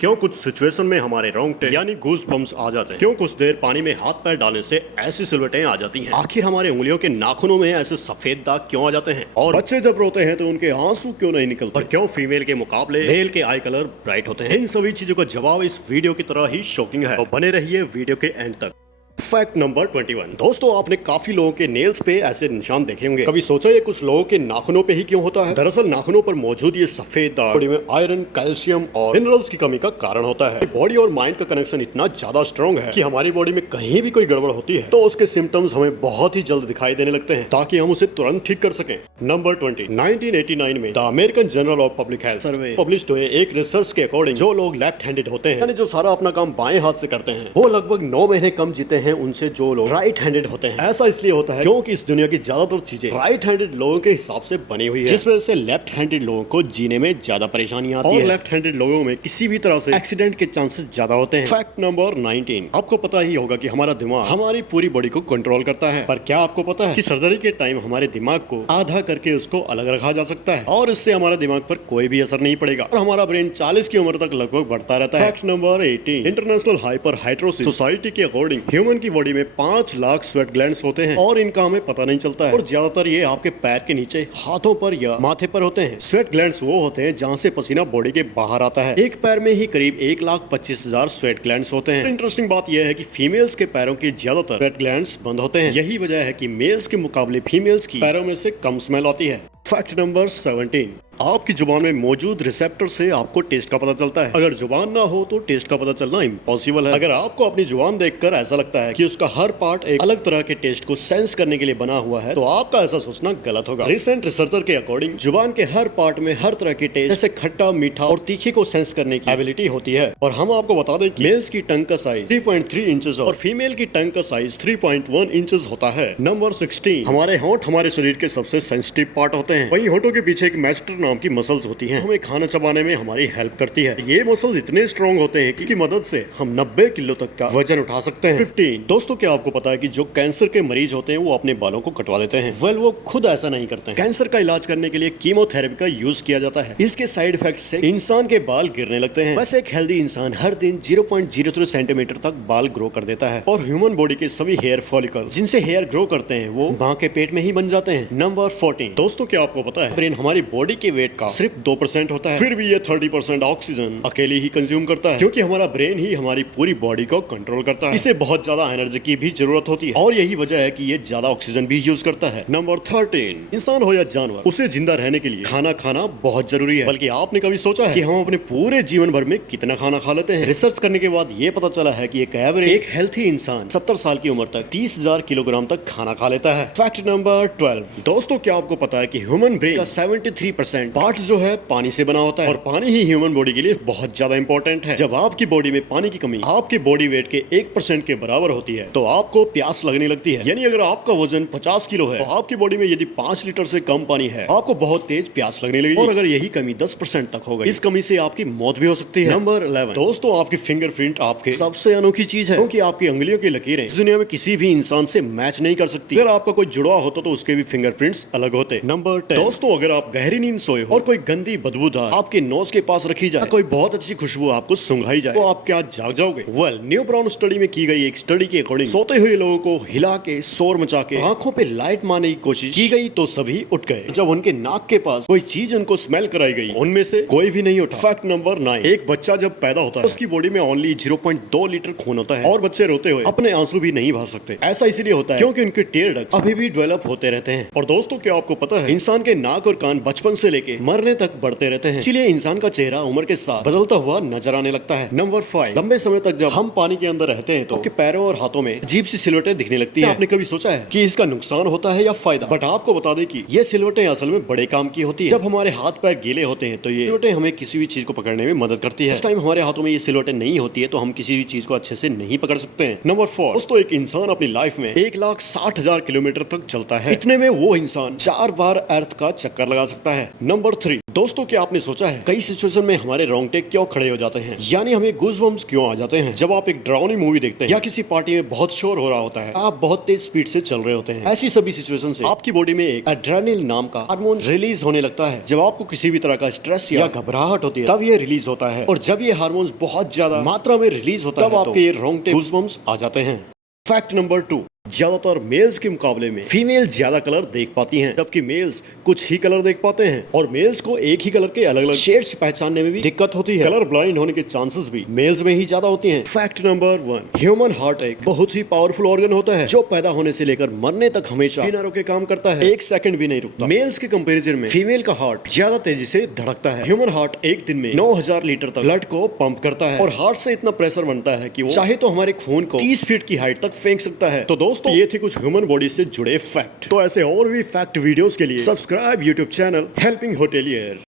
क्यों कुछ सिचुएशन में हमारे रोंगटे यानी गूज बम्स आ जाते हैं? क्यों कुछ देर पानी में हाथ पैर डालने से ऐसी सिलवटें आ जाती हैं? आखिर हमारे उंगलियों के नाखूनों में ऐसे सफेद दाग क्यों आ जाते हैं? और बच्चे जब रोते हैं तो उनके आंसू क्यों नहीं निकलते? और क्यों फीमेल के मुकाबले मेल के आई कलर ब्राइट होते हैं? इन सभी चीजों का जवाब इस वीडियो की तरह ही शॉकिंग है, तो बने रहिए वीडियो के एंड तक। Fact number 21। दोस्तों, आपने काफी लोगों के नेल्स पे ऐसे निशान देखे होंगे। कभी सोचा ये कुछ लोगों के नाखूनों पे ही क्यों होता है? दरअसल नाखूनों पर मौजूद ये सफेद दाग बॉडी में आयरन, कैल्शियम और मिनरल्स की कमी का कारण होता है। बॉडी और माइंड का कनेक्शन इतना ज्यादा स्ट्रॉन्ग है कि हमारी बॉडी में कहीं भी कोई गड़बड़ होती है तो उसके सिम्टम्स हमें बहुत ही जल्द दिखाई देने लगते हैं, ताकि हम उसे तुरंत ठीक कर सकें। नंबर 20। 1989 में the American journal of public health survey publish हुए एक रिसर्च के अकॉर्डिंग जो लोग लेफ्ट हैंडेड होते हैं, यानी जो सारा अपना काम बाएं हाथ से करते हैं, वो लगभग 9 महीने कम जीते हैं उनसे जो लोग राइट हैंडेड होते हैं। ऐसा इसलिए होता है क्योंकि इस दुनिया की ज्यादातर चीजें राइट हैंडेड लोगों के हिसाब से बनी हुई है, जिस वजह से लेफ्ट हैंडेड लोगों को जीने में ज्यादा परेशानी आती है। और लेफ्ट हैंडेड लोगों में किसी भी तरह से एक्सीडेंट के चांसेस ज्यादा होते हैं। Fact number 19। आपको पता ही होगा कि हमारा दिमाग हमारी पूरी बॉडी को कंट्रोल करता है, पर क्या आपको पता है कि सर्जरी के टाइम हमारे दिमाग को आधा करके उसको अलग रखा जा सकता है और इससे हमारा दिमाग पर कोई भी असर नहीं पड़ेगा और हमारा ब्रेन 40 की उम्र तक लगभग बढ़ता रहता है। Fact number 18। International hyper hidrosis society के अकॉर्डिंग ह्यूमन की बॉडी में 5 लाख स्वेट ग्लैंड्स होते हैं और इनका हमें पता नहीं चलता है, और ज्यादातर ये आपके पैर के नीचे, हाथों पर या माथे पर होते हैं। स्वेट ग्लैंड्स वो होते हैं जहाँ से पसीना बॉडी के बाहर आता है। एक पैर में ही करीब 1,25,000 स्वेट ग्लैंड्स होते हैं। इंटरेस्टिंग बात यह है कि फीमेल्स के पैरों के ज्यादातर स्वेट ग्लैंड्स बंद होते हैं। यही वजह है कि मेल्स के मुकाबले फीमेल्स की पैरों में से कम स्मेल आती है। Fact number 17। आपकी जुबान में मौजूद रिसेप्टर से आपको टेस्ट का पता चलता है। अगर जुबान ना हो तो टेस्ट का पता चलना इम्पॉसिबल है। अगर आपको अपनी जुबान देखकर ऐसा लगता है कि उसका हर पार्ट एक अलग तरह के टेस्ट को सेंस करने के लिए बना हुआ है, तो आपका ऐसा सोचना गलत होगा। रिसेंट रिसर्चर के अकॉर्डिंग जुबान के हर पार्ट में हर तरह के टेस्ट जैसे खट्टा, मीठा और तीखे को सेंस करने की एबिलिटी होती है। और हम आपको बता दें कि मेल्स की टंग का साइज 3.3 इंचेस और फीमेल की टंग का साइज 3.1 इंचेस होता है। नंबर 16। हमारे होंठ हमारे शरीर के सबसे सेंसिटिव पार्ट होते हैं। वहीं होंठों के पीछे एक मैस्टर नाम की मसल्स होती हैं, हमें खाना चबाने में हमारी हेल्प करती है। ये मसल्स इतने स्ट्रॉन्ग होते हैं कि इसकी मदद से हम 90 किलो तक का वजन उठा सकते हैं। 15। दोस्तों, क्या आपको पता है कि जो कैंसर के मरीज होते हैं वो अपने बालों को कटवा लेते हैं? वेल, वो खुद ऐसा नहीं करते हैं। कैंसर का इलाज करने के लिए कीमोथेरेपी का यूज किया जाता है। इसके साइड इफेक्ट से इंसान के बाल गिरने लगते हैं। वैसे एक हेल्दी इंसान हर दिन 0.03 सेंटीमीटर तक बाल ग्रो कर देता है, और ह्यूमन बॉडी के सभी हेयर फॉलिकल जिनसे हेयर ग्रो करते हैं वो माँ के पेट में ही बन जाते हैं। नंबर 14। दोस्तों, क्या आपको पता है ब्रेन हमारी बॉडी के वेट का सिर्फ 2% होता है, फिर भी ये 30% ऑक्सीजन अकेले ही कंज्यूम करता है, क्योंकि हमारा ब्रेन ही हमारी पूरी बॉडी को कंट्रोल करता है। इसे बहुत ज्यादा एनर्जी की भी जरूरत होती है, और यही वजह है कि ये ज्यादा ऑक्सीजन भी यूज करता है। नंबर 13। इंसान हो या जानवर, उसे जिंदा रहने के लिए खाना खाना बहुत जरूरी है। बल्कि आपने कभी सोचा है कि हम अपने पूरे जीवन भर में कितना खाना खा लेते हैं? रिसर्च करने के बाद ये पता चला है कि एक एवरेज एक हेल्थी इंसान 70 साल की उम्र तक 30,000 किलोग्राम तक खाना खा लेता है। Fact number 12। दोस्तों, क्या आपको पता है कि ह्यूमन ब्रेन का 73% पार्ट जो है पानी से बना होता है, और पानी ही ह्यूमन बॉडी के लिए बहुत ज्यादा इंपॉर्टेंट है। जब आपकी बॉडी में पानी की कमी आपके बॉडी वेट के 1% के बराबर होती है तो आपको प्यास लगने लगती है। यानी अगर आपका वजन 50 किलो है तो आपकी बॉडी में यदि 5 लीटर से कम पानी है, आपको बहुत तेज प्यास लगने लगेगी, और अगर यही कमी 10% तक हो गई, इस कमी से आपकी मौत भी हो सकती है। नंबर 11। दोस्तों, आपकी फिंगरप्रिंट आपके सबसे अनोखी चीज है, क्योंकि आपकी उंगलियों की लकीरें इस दुनिया में किसी भी इंसान से मैच नहीं कर सकती। अगर आपका कोई जुड़वा होता तो उसके भी फिंगरप्रिंट्स अलग होते। नंबर 10। दोस्तों, अगर आप गहरी नींद सोए हो और कोई गंदी बदबूदार आपके नोज के पास रखी जाए, कोई बहुत अच्छी खुशबू आपको सुंघाई जाए, तो आप क्या जाग जाओगे? वेल, न्यू ब्राउन स्टडी में की गई एक स्टडी के अकॉर्डिंग सोते हुए लोगों को हिला के, शोर मचा के, आंखों पे लाइट मारने की कोशिश की गई तो सभी उठ गए। जब उनके नाक के पास कोई चीज उनको स्मेल कराई गई, उनमें से कोई भी नहीं उठा। Fact number 9। एक बच्चा जब पैदा होता है उसकी बॉडी में ओनली 0.2 लीटर खून होता है, और बच्चे रोते हुए अपने आंसू भी नहीं बहा सकते। ऐसा इसलिए होता है क्योंकि उनके टेयर डक्ट्स अभी भी डेवलप होते रहते हैं। और दोस्तों, क्या आपको पता है इंसान के नाक और कान बचपन से लेके मरने तक बढ़ते रहते हैं, इसलिए इंसान का चेहरा उम्र के साथ बदलता हुआ नजर आने लगता है। नंबर 5। लंबे समय तक जब हम पानी के अंदर रहते हैं तो आपके पैरों और हाथों में अजीब सी सिलवटें दिखने लगती है। आपने कभी सोचा है कि इसका नुकसान होता है या फायदा? बट आपको बता दें कि ये सिलवटें असल में बड़े काम की होती है। जब हमारे हाथ पैर गीले होते हैं तो ये सिलवटें हमें किसी भी चीज को पकड़ने में मदद करती है। उस टाइम हमारे हाथों में ये सिलवटें नहीं होती है तो हम किसी भी चीज को अच्छे से नहीं पकड़ सकते हैं। नंबर 4। दोस्तों, एक इंसान अपनी लाइफ में 1,60,000 किलोमीटर तक चलता है। इतने में वो इंसान 4 बार अर्थ का चक्कर लगा सकता है। नंबर 3। दोस्तों क्या आपने सोचा है कई सिचुएशन में हमारे रोंगटे क्यों खड़े हो जाते हैं, यानी हमें गूज़बम्प्स क्यों आ जाते हैं जब आप एक डरावनी मूवी देखते हैं या किसी पार्टी में बहुत शोर हो रहा होता है, आप बहुत तेज स्पीड से चल रहे होते हैं। ऐसी सभी सिचुएशन से आपकी बॉडी में एक एड्रेनलिन नाम का हार्मोन रिलीज होने लगता है। जब आपको किसी भी तरह का स्ट्रेस या घबराहट होती है तब ये रिलीज होता है, और जब ये हार्मोन बहुत ज्यादा मात्रा में रिलीज होता है तब आपके ये रोंगटे गूज़बम्प्स आ जाते हैं। फैक्ट नंबर 2, ज्यादातर मेल्स के मुकाबले में फीमेल ज्यादा कलर देख पाती हैं, जबकि मेल्स कुछ ही कलर देख पाते हैं, और मेल्स को एक ही कलर के अलग अलग शेड्स पहचानने में भी दिक्कत होती है। कलर ब्लाइंड होने के चांसेस भी मेल्स में ही ज्यादा होती हैं। फैक्ट नंबर 1, ह्यूमन हार्ट एक बहुत ही पावरफुल ऑर्गन होता है जो पैदा होने से लेकर मरने तक हमेशा बिना रुके काम करता है, एक सेकंड भी नहीं रुकता। मेल्स के कंपेरिजन में फीमेल का हार्ट ज्यादा तेजी से धड़कता है। ह्यूमन हार्ट एक दिन में 9000 लीटर तक ब्लड को पंप करता है, और हार्ट से इतना प्रेशर बनता है कि वो चाहे तो हमारे खून को 30 फीट की हाइट तक फेंक सकता है। तो दोस्तों ये थे कुछ ह्यूमन बॉडी से जुड़े फैक्ट। तो ऐसे और भी फैक्ट वीडियोस के लिए subscribe YouTube channel helping hotelier.